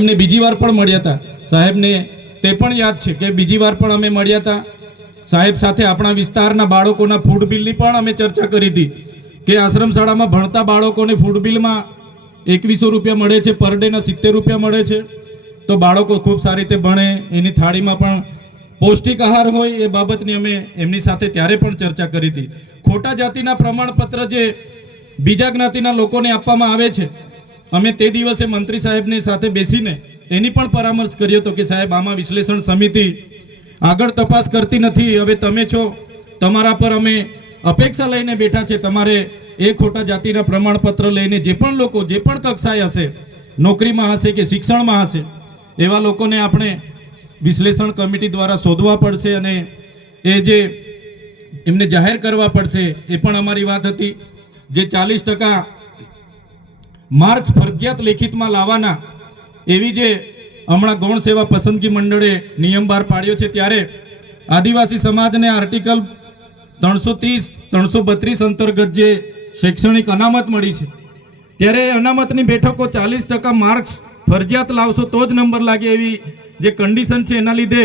એમને બીજી વાર પણ મળ્યા હતા સાહેબને, તે પણ યાદ છે કે બીજી વાર પણ અમે મળ્યા હતા સાહેબ સાથે. આપણા વિસ્તારના બાળકોના ફૂડ બિલની પણ અમે ચર્ચા કરી હતી કે આશ્રમ શાળામાં ભણતા બાળકોને ફૂડ બિલમાં 2100 રૂપિયા મળે છે, પર ડેના 70 રૂપિયા મળે છે. તો બાળકો ખૂબ સારી રીતે ભણે, એની થાળીમાં પણ પૌષ્ટિક આહાર હોય, એ બાબતની અમે એમની સાથે ત્યારે પણ ચર્ચા કરી હતી. ખોટા જાતિના પ્રમાણપત્ર જે બીજા જ્ઞાતિના લોકોને આપવામાં આવે છે, અમે તે દિવસે મંત્રી સાહેબને સાથે બેસીને એની પણ પરામર્શ કર્યો હતો કે સાહેબ આમાં વિશ્લેષણ સમિતિ આગળ તપાસ કરતી નથી. હવે તમે છો, તમારા પર અમે અપેક્ષા લઈને બેઠા છે. તમારે એ ખોટા જાતિના પ્રમાણપત્ર લઈને જે પણ લોકો જે પણ કક્ષાએ હશે, નોકરીમાં હશે કે શિક્ષણમાં હશે, એવા લોકોને આપણે વિશ્લેષણ કમિટી દ્વારા શોધવા પડશે અને એ જે એમને જાહેર કરવા પડશે. એ પણ અમારી વાત હતી. જે 40% માર્ક્સ ફરજિયાત લેખિતમાં લાવવાના, એવી જે હમણાં ગૌણ સેવા પસંદગી મંડળે નિયમ બહાર પાડ્યો છે, ત્યારે આદિવાસી સમાજને આર્ટિકલ 330, 332 અંતર્ગત જે શૈક્ષણિક અનામત મળી છે, ત્યારે અનામતની બેઠકો 40% માર્ક્સ ફરજિયાત લાવશો તો જ નંબર લાગે, એવી જે કન્ડિશન છે એના લીધે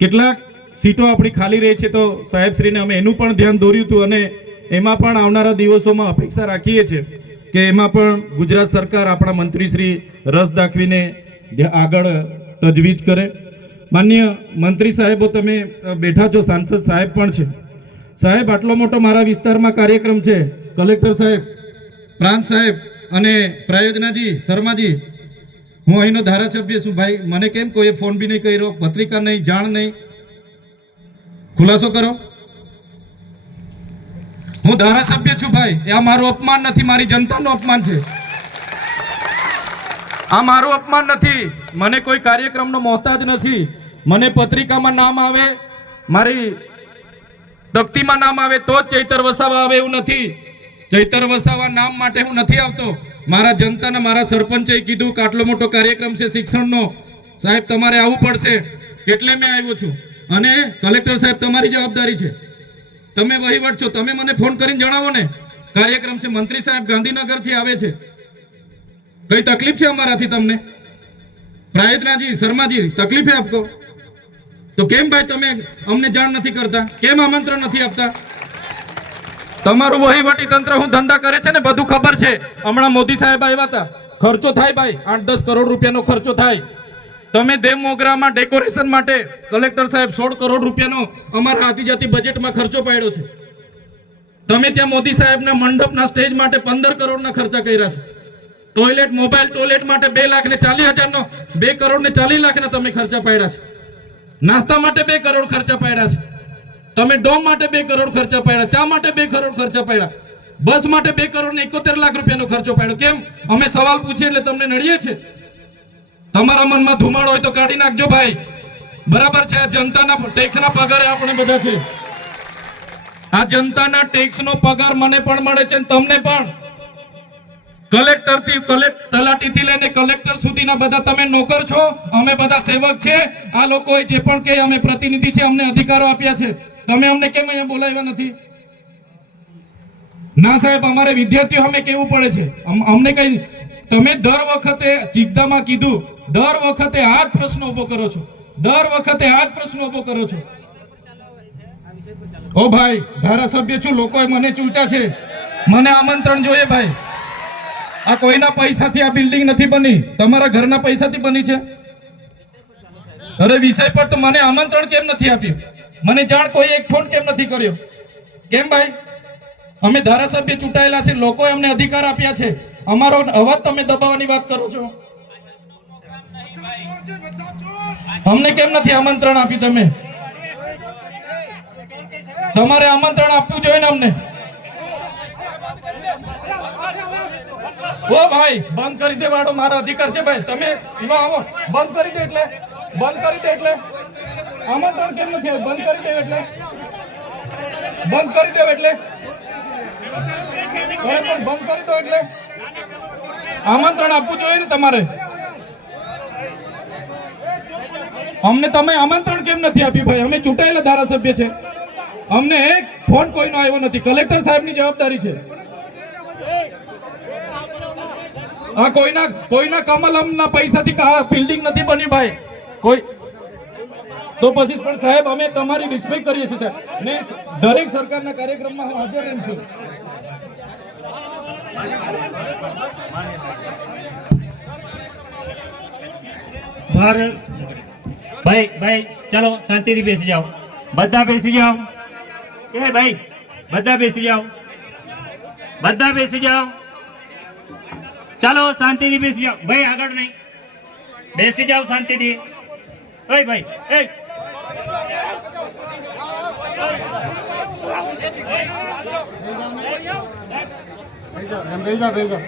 કેટલાક સીટો આપણી ખાલી રહી છે. તો સાહેબશ્રીને અમે એનું પણ ધ્યાન દોર્યું હતું અને એમાં પણ આવનારા દિવસોમાં અપેક્ષા રાખીએ છીએ કે એમાં પણ ગુજરાત સરકાર, આપણા મંત્રીશ્રી રસ દાખવીને આગળ તજવીજ કરે. માન્ય મંત્રી સાહેબો, તમે બેઠા છો, સાંસદ સાહેબ પણ છે. સાહેબ, આટલો મોટો મારા વિસ્તારમાં કાર્યક્રમ છે, કલેક્ટર સાહેબ, પ્રાંત સાહેબ અને પ્રાયોજનાજી, શર્માજી, હું અહીંનો ધારાસભ્ય છું ભાઈ. મને કેમ કોઈ ફોન બી નહીં કર્યો, પત્રિકા નહીં, જાણ નહીં? ખુલાસો કરો. હું ધારાસભ્ય છું ભાઈ. આ મારું અપમાન નથી, મારી જનતાનું અપમાન છે. આ મારું અપમાન નથી. મને કોઈ કાર્યક્રમનો મોહતાજ નથી. મને પત્રિકામાં નામ આવે, મારી તકતીમાં નામ આવે તો જ ચૈતર વસાવા આવે એવું નથી. ચૈતર વસાવા નામ માટે હું નથી આવતો. મારા જનતાને, મારા સરપંચે કીધું કે આટલો મોટો કાર્યક્રમ છે શિક્ષણનો, સાહેબ તમારે આવવું પડશે, એટલે મેં આવ્યો છું. અને કલેક્ટર સાહેબ, તમારી જવાબદારી છે, તમે વહીવટ છો, તમે મને ફોન કરીને જણાવો ને કાર્યક્રમ છે. મંત્રી સાહેબ ગાંધીનગરથી આવે છે, કઈ તકલીફ છે અમારાથી તમને? પ્રાયોજનાજી, શર્માજી, તકલીફ है आपको? તો કેમ ભાઈ તમે અમને જાણ નથી કરતા? કેમ આમંત્રણ નથી આપતા? તમારું વહીવટી તંત્ર હું ધંધા કરે છે ને બધું ખબર છે. હમણાં મોદી સાહેબ આવ્યા હતા, ખર્ચો થાય ભાઈ, 8-10 કરોડ રૂપિયાનો ખર્ચો થાય. તમે દેવ મોગરામાં ડેકોરેશન માટે કલેક્ટર સાહેબ 16 કરોડ રૂપિયાનો અમારા આદિજાતિ બજેટમાં ખર્ચો પાડ્યો છે. તમે ત્યાં મોદી સાહેબના મંડપના સ્ટેજ માટે 15 કરોડના ખર્ચા કર્યા છે. ટોયલેટ, મોબાઈલ ટોયલેટ માટે 2,40,000 નો, 2 કરોડ ને 40 લાખના તમે ખર્ચા પાડ્યા છે. નાસ્તા માટે 2 કરોડ ખર્ચા પાડ્યા છે. તમે ડોમ માટે 2 કરોડ ખર્ચા પાડ્યા, ચા માટે 2 કરોડ ખર્ચા પાડ્યા, બસ માટે 2 કરોડ ને 71 લાખ રૂપિયાનો ખર્ચો પાડ્યો. કેમ? અમે સવાલ પૂછીએ એટલે તમને નડીએ છે? તમારા મનમાં ધુમાડો હોય તો કાઢી નાખજો ભાઈ. બરાબર છે, આ જનતાના ટેક્સના પગારે આપણે બધા છે. આ જનતાના ટેક્સનો પગાર મને પણ મળે છે, તમને પણ. કલેક્ટરથી, તલાટીથી લઈને કલેક્ટર સુધીના બધા તમે નોકર છો, અમે બધા સેવક છે. આ લોકોએ જે પણ કે અમે પ્રતિનિધિ છે, અમને અધિકારો આપ્યા છે. તમે અમને કેમ અહીંયા બોલાવ્યા નથી? ના સાહેબ, અમારે વિદ્યાર્થીઓ અમે કેવું પડે છે, અમને કઈ. તમે દર વખતે ચિકદામાં કીધું, દર વખતે આ જ પ્રશ્ન ઉભો કરો છો, દર વખતે આ જ પ્રશ્ન ઉભો કરો છો. ઓ ભાઈ, ધારાસભ્ય છું, લોકોએ મને ચૂંટ્યા છે, મને આમંત્રણ જોઈએ ભાઈ. આ કોઈના પૈસાથી આ બિલ્ડિંગ નથી બની, તમારા ઘરના પૈસાથી બની છે. અરે વિષય પર તો મને આમંત્રણ કેમ નથી આપ્યું? મને જાણ કોઈ એક ફોન કેમ નથી કર્યો? કેમ ભાઈ? અમે ધારાસભ્ય ચૂંટાયેલા છે, લોકોએ અમને અધિકાર આપ્યા છે, અમારો અવાજ તમે દબાવવાની વાત કરો છો. અમને કેમ નથી આમંત્રણ આપી? તમે તમારે આમંત્રણ આપવું જોઈએ ને અમને. ઓ ભાઈ, બંધ કરી દે વાળો, મારો અધિકાર છે ભાઈ. તમે એમાં આવો, બંધ કરી દે એટલે, બંધ કરી દે એટલે આમંત્રણ કેમ નથી આવ્યું? બંધ કરી દે એટલે, બંધ કરી દે એટલે, પણ બંધ કરી દો એટલે આમંત્રણ આપવું જોઈએ ને તમારે. અમને તમે આમંત્રણ કેમ નથી આપ્યું ભાઈ? અમે ચૂંટાયેલા ધારાસભ્ય છે, અમને એક ફોન કોઈનો આવ્યો નથી. કલેક્ટર સાહેબની જવાબદારી છે. આ કોઈના કમલમના પૈસાથી બિલ્ડિંગ નથી બની ભાઈ કોઈ તો પછી પણ સાહેબ અમે તમારી રિસ્પેક્ટ કરીએ છીએ સાહેબ ને દરેક સરકારના કાર્યક્રમમાં હું હાજર રહું છું. ભાઈ ભાઈ ચલો શાંતિથી બેસી જાઓ, બધા બેસી જાઓ. એ ભાઈ બધા બેસી જાઓ, બધા બેસી જાઓ. ચાલો શાંતિથી બેસી જાઓ ભાઈ, આગળ નહીં, બેસી જાઓ શાંતિથી. ઓય ભાઈ એ બેસી જાઓ.